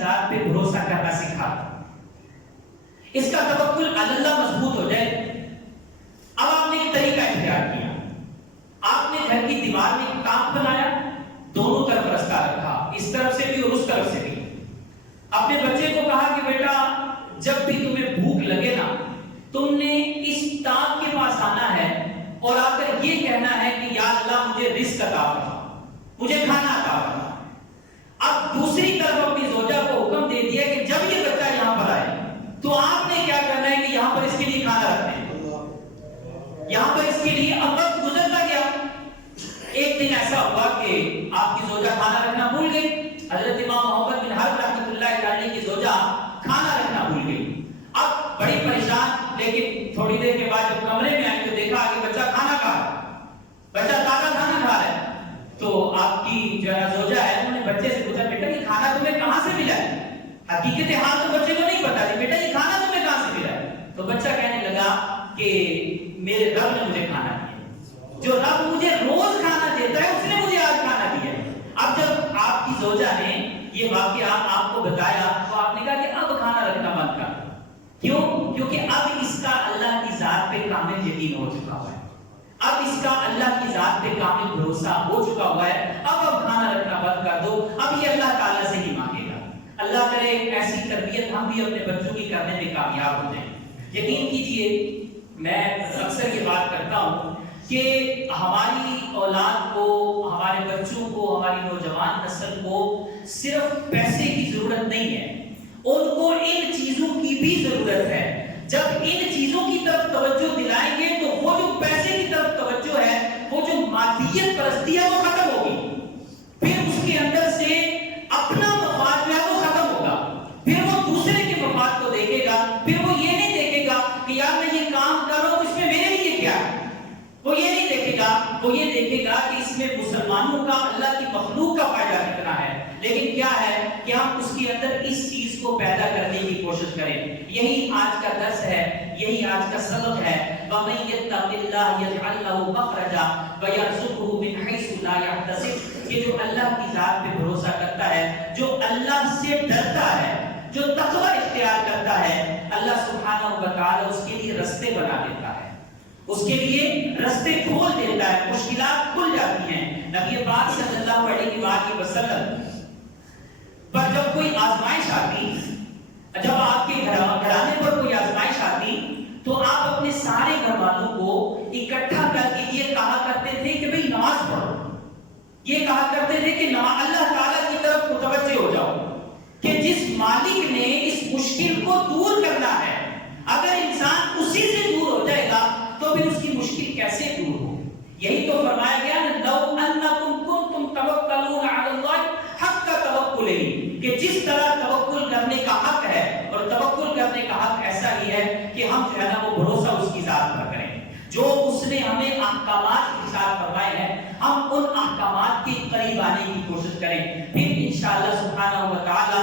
ذات پہ بھروسہ کرنا سکھا دو، اس کا توکل علی اللہ مضبوط ہو جائے۔ اب آپ نے ایک طریقہ اختیار کیا، آپ نے گھر کی دیوار میں ایک ٹانک بنایا، دونوں طرف رستہ رکھا، اس طرف سے بھی اور اس طرف سے بھی۔ اپنے بچے کو کہا کہ بیٹا جب بھی تمہیں بھوک لگے نا، تم نے اس ٹانک کے پاس آنا ہے اور آ کر یہ کہنا ہے کہ یا اللہ مجھے رزق عطا فرما، مجھے کھانا عطا فرما۔ اب دوسری طرف اپنی زوجہ کو حکم دے دیا کہ جب یہ بچہ یہاں پر آئے تو آپ نے کیا کرنا ہے کہ یہاں پر اس کے لیے کھانا رکھنا ہے، یہاں پر اس کے لیے۔ اب وقت گزرتا گیا، ایک دن ایسا ہوا کہ آپ کی زوجہ کھانا رکھنا بھول گئی۔ حضرت امام محمد بن حرب رحمۃ اللہ علیہ کی زوجہ کھانا رکھنا بھول گئی۔ اب بڑی پریشان، لیکن تھوڑی دیر کے بعد جب کمرے میں آئی تو دیکھا کہ بچہ کھانا کھا رہا ہے، بچہ تازہ کھانا کھا رہا ہے۔ تو آپ کی جو زوجہ ہے انہوں نے بچے سے پوچھا بیٹا یہ کھانا تمہیں کہاں سے ملا ہے؟ حقیقت حال تو بچے کو نہیں پتا تھی، بیٹا یہ کھانا تمہیں کہاں سے ملا ہے؟ تو بچہ کہنے لگا کہ میرے رب نے مجھے کھانا دیا، جو رب مجھے روز کھانا دیتا ہے اس نے مجھے آج کھانا دیا ہے۔ اب جب آپ کی زوجہ نے یہ واقعہ آپ کو بتایا تو آپ نے کہا کہ اب کھانا رکھنا بند کر۔ کیوں؟ کیونکہ اب اس کا اللہ کی ذات پہ کامل یقین ہو چکا ہوا ہے، اب اس کا اللہ کی ذات پہ کامل بھروسہ ہو چکا ہوا ہے۔ اب کھانا رکھنا بند کر دو، اب یہ اللہ تعالیٰ سے ہی مانگے گا۔ اللہ کرے ایسی تربیت ہم بھی اپنے بچوں کی کرنے میں کامیاب ہو جائیں۔ یقین کیجئے میں اکثر یہ بات کرتا ہوں کہ ہماری اولاد کو، ہمارے بچوں کو، ہماری نوجوان نسل کو صرف پیسے کی ضرورت نہیں ہے، ان کو ان چیزوں کی بھی ضرورت ہے۔ جب ان چیزوں کی طرف توجہ دلائیں گے تو وہ جو پیسے کی طرف توجہ ہے، وہ جو مادیت پرستی ہے وہ ختم ہوگی، پھر اس کے اندر سے اپنا مفاد جو ہے وہ ختم ہوگا، پھر وہ دوسرے کے مفاد کو دیکھے گا، پھر وہ یہ نہیں دیکھے گا کہ یار میں یہ کام کر رہا ہوں اس میں میرے لیے کیا ہے، وہ یہ نہیں دیکھے گا، وہ یہ دیکھے گا کہ اس میں مسلمانوں کا، اللہ کی مخلوق کا فائدہ کتنا ہے۔ لیکن کیا ہے کہ ہم اس کے اندر اس چیز کو پیدا کرنے کی کوشش کریں۔ یہی آج کا درس ہے، یہی آج کا سبق ہے۔ وَمَن يَتَّقِ اللَّهَ يَجْعَل لَّهُ مَخْرَجًا وَيَرْزُقْهُ مِنْ حَيْثُ لَا يَحْتَسِبُ، کہ جو اللہ کی ذات پہ بھروسہ کرتا ہے، جو اللہ سے ڈرتا ہے، جو تقوی اختیار کرتا ہے، اللہ سبحانہ و تعالی اس کے لیے رستے بنا دیتا ہے، اس کے لیے رستے کھول دیتا ہے، مشکلات کھل جاتی ہیں۔ نبی پاک صلی اللہ علیہ وآلہ وسلم پر جب کوئی آزمائش آتی، جب آپ کے گھرانے پر کوئی آزمائش آتی تو آپ اپنے سارے گھر والوں کو اکٹھا کر کے یہ کہا کرتے تھے کہ بھئی نماز پڑھو، یہ کہا کرتے تھے کہ اللہ تعالیٰ کی طرف متوجہ ہو جاؤ، کہ جس مالک نے اس مشکل کو دور کرنا ہے، اگر انسان اسی سے دور ہو جائے گا تو پھر اس کی مشکل کیسے دور ہو؟ یہی تو فرمایا گیا نا، لو انکم کنتم توکلون علی اللہ حق توکلہ، کہ جس طرح توکل کرنے کا حق ہے، اور توکل کرنے کا حق ایسا ہی ہے کہ ہم جو ہے نا وہ بھروسہ اس کی ذات پر کریں، جو اس نے ہمیں احکامات ارشاد فرمائے ہیں ہم ان احکامات کے قریب آنے کی کوشش کریں، پھر انشاءاللہ سبحانہ و تعالی